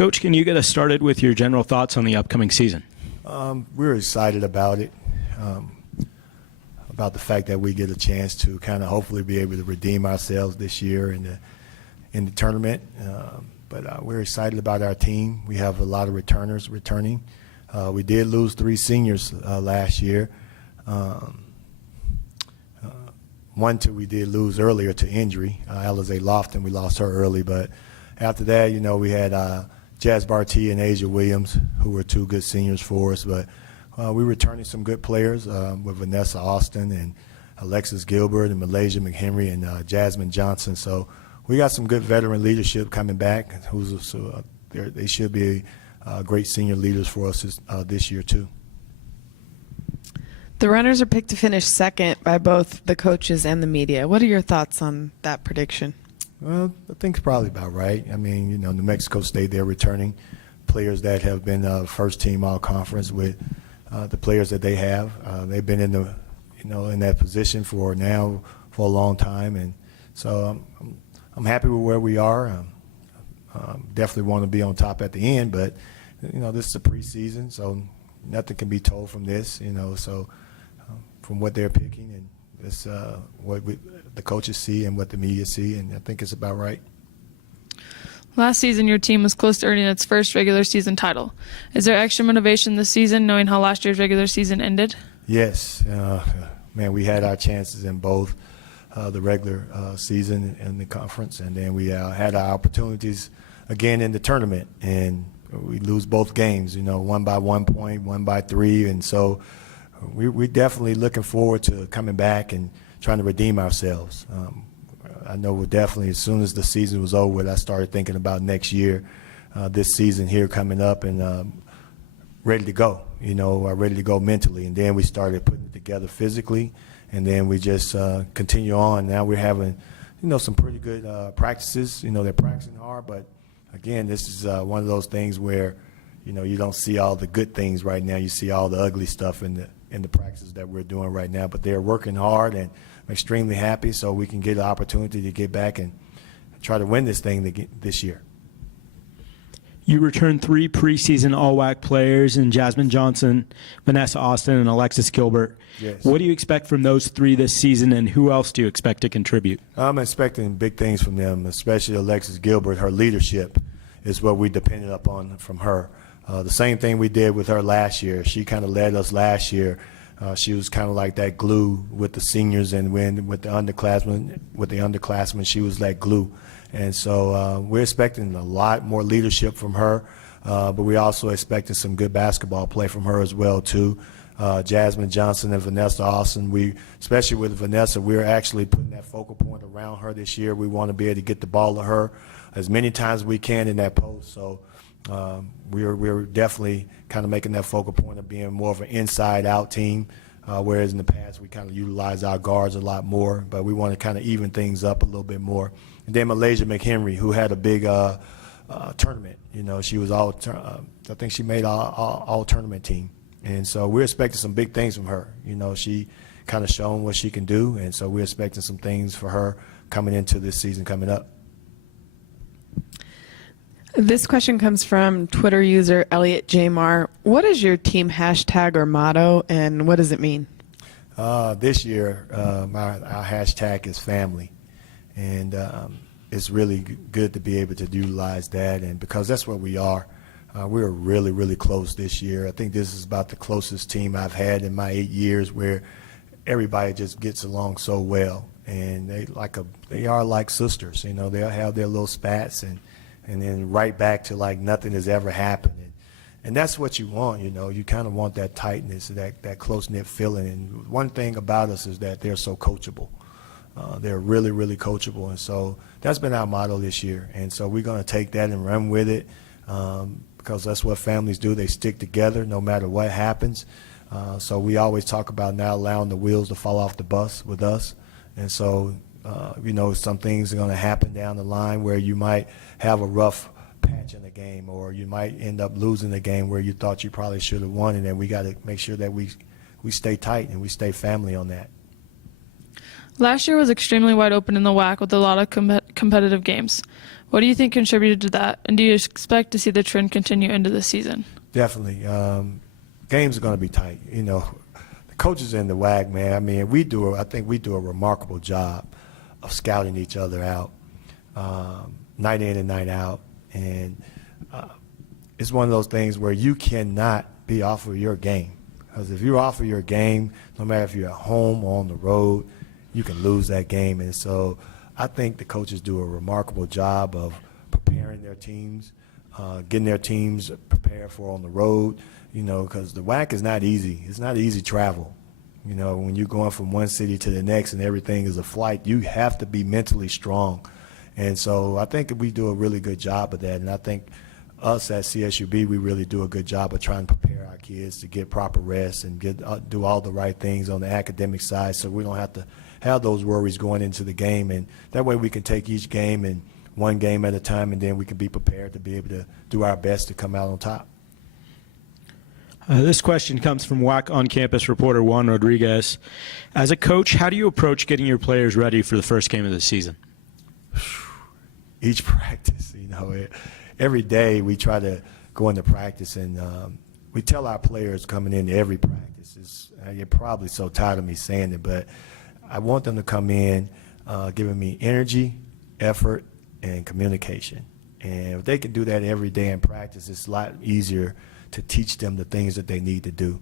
Coach, can you get us started with your general thoughts on the upcoming season? We're excited about it, about the fact that we get a chance to kind of hopefully be able to redeem ourselves this year in the tournament. But we're excited about our team. We have a lot of returners returning. We did lose 3 seniors last year. One we did lose earlier to injury. Alize Lofton, we lost her early. But after that, we had Jazz Barty and Asia Williams, who were 2 good seniors for us. But we're returning some good players with Vanessa Austin and Alexis Gilbert and Malaysia McHenry and Jasmine Johnson. So we got some good veteran leadership coming back. They should be great senior leaders for us this year too. The runners are picked to finish second by both the coaches and the media. What are your thoughts on that prediction? Well, I think it's probably about right. I mean, New Mexico State, they're returning players that have been first team all conference with the players that they have. They've been in the, in that position for a long time, and so I'm happy with where we are. Definitely want to be on top at the end, but this is a preseason, so nothing can be told from this. So from what they're picking, and it's what the coaches see and what the media see, and I think it's about right. Last season, your team was close to earning its first regular season title. Is there extra motivation this season, knowing how last year's regular season ended? Yes, man, we had our chances in both the regular season and the conference, and then we had our opportunities again in the tournament, and we lose both games. One by 1 point, one by 3, and so we're definitely looking forward to coming back and trying to redeem ourselves. I know we're definitely, as soon as the season was over, I started thinking about next year, this season here coming up, and ready to go, ready to go mentally. And then we started putting it together physically, and then we just continue on. Now we're having, some pretty good practices. They're practicing hard, but again, this is one of those things where, you don't see all the good things right now. You see all the ugly stuff in the practices that we're doing right now. But they're working hard, and I'm extremely happy so we can get an opportunity to get back and try to win this thing this year. You returned 3 preseason All-WAC players in Jasmine Johnson, Vanessa Austin, and Alexis Gilbert. Yes. What do you expect from those 3 this season, and who else do you expect to contribute? I'm expecting big things from them, especially Alexis Gilbert. Her leadership is what we depended upon from her. The same thing we did with her last year. She kind of led us last year. She was kind of like that glue with the seniors, and with the underclassmen, she was that glue. And so we're expecting a lot more leadership from her, but we're also expecting some good basketball play from her as well too. Jasmine Johnson and Vanessa Austin, especially with Vanessa, we're actually putting that focal point around her this year. We want to be able to get the ball to her as many times as we can in that post. So we're definitely kind of making that focal point of being more of an inside-out team, whereas in the past we kind of utilize our guards a lot more, but we want to kind of even things up a little bit more. And then Malaysia McHenry, who had a big tournament. She was I think she made all tournament team. And so we're expecting some big things from her. She kind of shown what she can do, and so we're expecting some things for her coming into this season coming up. This question comes from Twitter user Elliot J. Marr. What is your team hashtag or motto, and what does it mean? This year, our hashtag is family, and it's really good to be able to utilize that, and because that's what we are. We were really, really close this year. I think this is about the closest team I've had in my 8 years, where everybody just gets along so well, and they are like sisters. They'll have their little spats, and then right back to like nothing has ever happened. And that's what you want. You kind of want that tightness, that close-knit feeling. And one thing about us is that they're so coachable. They're really, really coachable, and so that's been our motto this year. And so we're going to take that and run with it, because that's what families do. They stick together no matter what happens. So we always talk about not allowing the wheels to fall off the bus with us. And so, some things are going to happen down the line where you might have a rough patch in the game, or you might end up losing the game where you thought you probably should have won, and then we got to make sure that we stay tight and we stay family on that. Last year was extremely wide open in the WAC with a lot of competitive games. What do you think contributed to that, and do you expect to see the trend continue into the season? Definitely. Games are going to be tight. You know, the coaches in the WAC, man, I mean, I think we do a remarkable job of scouting each other out, night in and night out. And it's one of those things where you cannot be off of your game. Because if you're off of your game, no matter if you're at home or on the road, you can lose that game. And so I think the coaches do a remarkable job of preparing their teams, getting their teams prepared for on the road, you know, because the WAC is not easy. It's not easy travel. You know, when you're going from one city to the next and everything is a flight, you have to be mentally strong. And so I think we do a really good job of that. And I think us at CSUB, we really do a good job of trying to prepare our kids to get proper rest and do all the right things on the academic side, so we don't have to have those worries going into the game. And that way we can take each game and one game at a time, and then we can be prepared to be able to do our best to come out on top. This question comes from WAC on-campus reporter Juan Rodriguez. As a coach, how do you approach getting your players ready for the first game of the season? Each practice, you know, every day we try to go into practice, and we tell our players coming into every practice, you're probably so tired of me saying it, but I want them to come in giving me energy, effort, and communication. And if they can do that every day in practice, it's a lot easier to teach them the things that they need to do.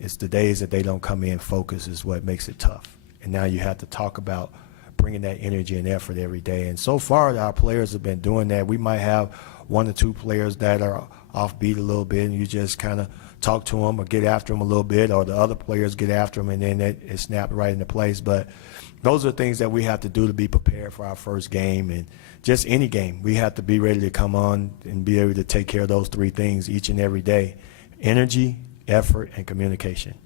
It's the days that they don't come in focused is what makes it tough. And now you have to talk about bringing that energy and effort every day. And so far, our players have been doing that. We might have one or two players that are offbeat a little bit, and you just kind of talk to them or get after them a little bit, or the other players get after them, and then it snapped right into place. But those are things that we have to do to be prepared for our first game, and just any game. We have to be ready to come on and be able to take care of those three things each and every day: energy, effort, and communication.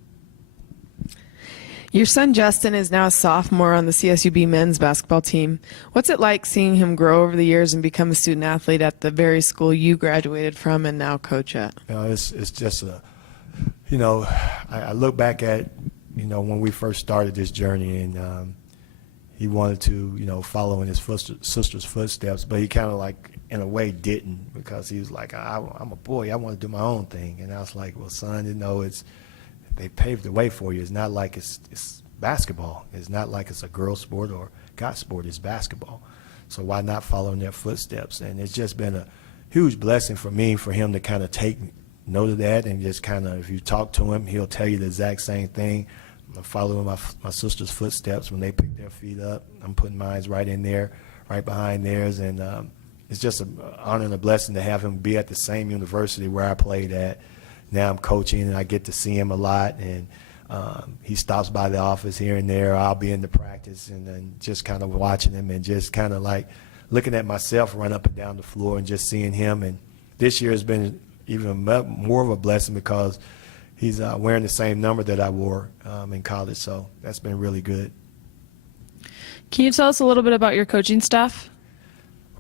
Your son Justin is now a sophomore on the CSUB men's basketball team. What's it like seeing him grow over the years and become a student athlete at the very school you graduated from and now coach at? You know, it's just I look back at, when we first started this journey, and he wanted to, follow in his sister's footsteps, but he kind of like, in a way, didn't, because he was like, I'm a boy, I want to do my own thing. And I was like, well, son, they paved the way for you. It's not like it's basketball. It's not like it's a girl sport or guy sport. It's basketball. So why not follow in their footsteps? And it's just been a huge blessing for me, for him to kind of take note of that, and just kind of, if you talk to him, he'll tell you the exact same thing. I'm following my sister's footsteps. When they pick their feet up, I'm putting mine right in there, right behind theirs. And it's just an honor and a blessing to have him be at the same university where I played at. Now I'm coaching, and I get to see him a lot, and he stops by the office here and there. I'll be in the practice, and then just kind of watching him, and just kind of like looking at myself run up and down the floor, and just seeing him. And this year has been even more of a blessing, because he's wearing the same number that I wore in college, so that's been really good. Can you tell us a little bit about your coaching staff?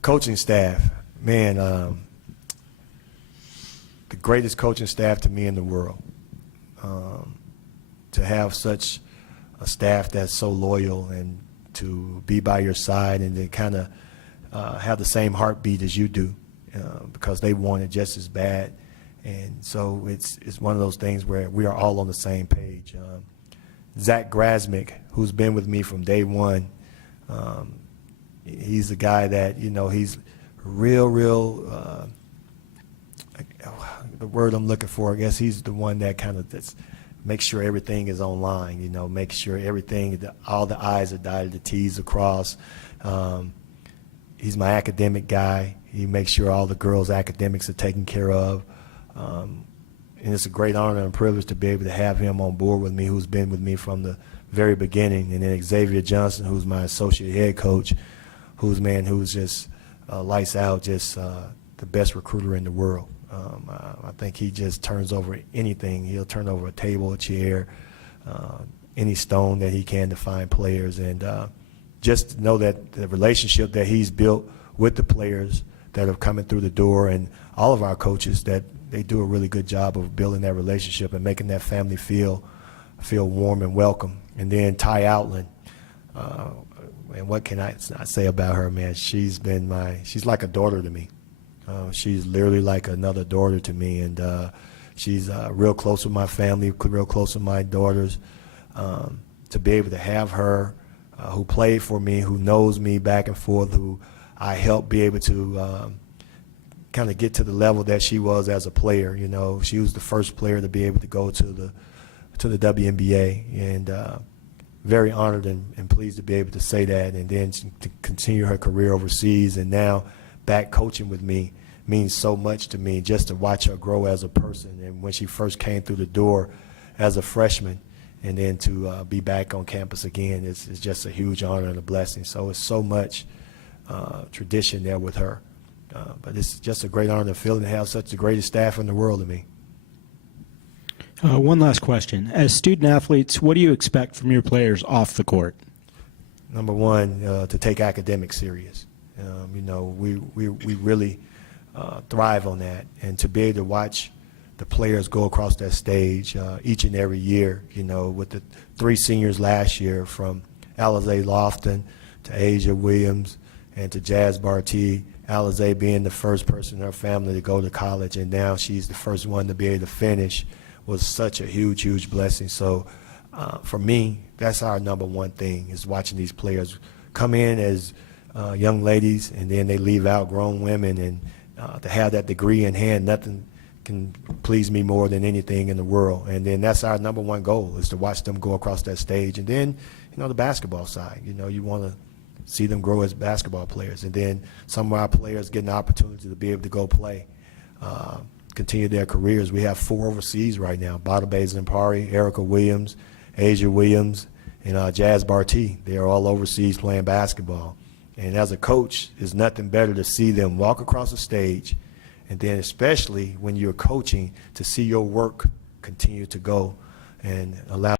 Coaching staff, man, the greatest coaching staff to me in the world. To have such a staff that's so loyal, and to be by your side, and to kind of have the same heartbeat as you do, because they want it just as bad. And so it's one of those things where we are all on the same page. Zach Grasmick, who's been with me from day one, he's the guy that, he's real, the word I'm looking for, I guess he's the one that kind of makes sure everything is online, make sure everything, all the I's are dotted, the T's are crossed. He's my academic guy. He makes sure all the girls' academics are taken care of. And it's a great honor and privilege to be able to have him on board with me, who's been with me from the very beginning. And then Xavier Johnson, who's my associate head coach, who's just lights out, just the best recruiter in the world. I think he just turns over anything. He'll turn over a table, a chair, any stone that he can to find players. And just to know that the relationship that he's built with the players that are coming through the door, and all of our coaches, that they do a really good job of building that relationship and making that family feel warm and welcome. And then Ty Outland, And what can I say about her, man? She's like a daughter to me. She's literally like another daughter to me, and she's real close with my family, real close with my daughters. To be able to have her, who played for me, who knows me back and forth, who I helped be able to kind of get to the level that she was as a player. You know, she was the first player to be able to go to the WNBA, and very honored and pleased to be able to say that, and then to continue her career overseas, and now back coaching with me means so much to me, just to watch her grow as a person. And when she first came through the door as a freshman, and then to be back on campus again, it's just a huge honor and a blessing. So it's so much tradition there with her. But it's just a great honor to feel and have such the greatest staff in the world to me. One last question. As student athletes, what do you expect from your players off the court? Number one, to take academics serious. You know, we really thrive on that, and to be able to watch the players go across that stage each and every year, you know, with the 3 seniors last year, from Alizé Lofton to Asia Williams and to Jazz Barty. Alizé being the first person in her family to go to college, and now she's the first one to be able to finish, was such a huge, huge blessing. So for me, that's our number one thing, is watching these players come in as young ladies, and then they leave out grown women, and to have that degree in hand, nothing can please me more than anything in the world. And then that's our number one goal, is to watch them go across that stage. And then, you know, the basketball side, you know, you want to see them grow as basketball players. And then some of our players get an opportunity to be able to go play, continue their careers. We have 4 overseas right now: Bada Basin-Pari, Erica Williams, Asia Williams, and Jazz Barty. They are all overseas playing basketball. And as a coach, there's nothing better to see them walk across the stage, and then especially when you're coaching, to see your work continue to go and allow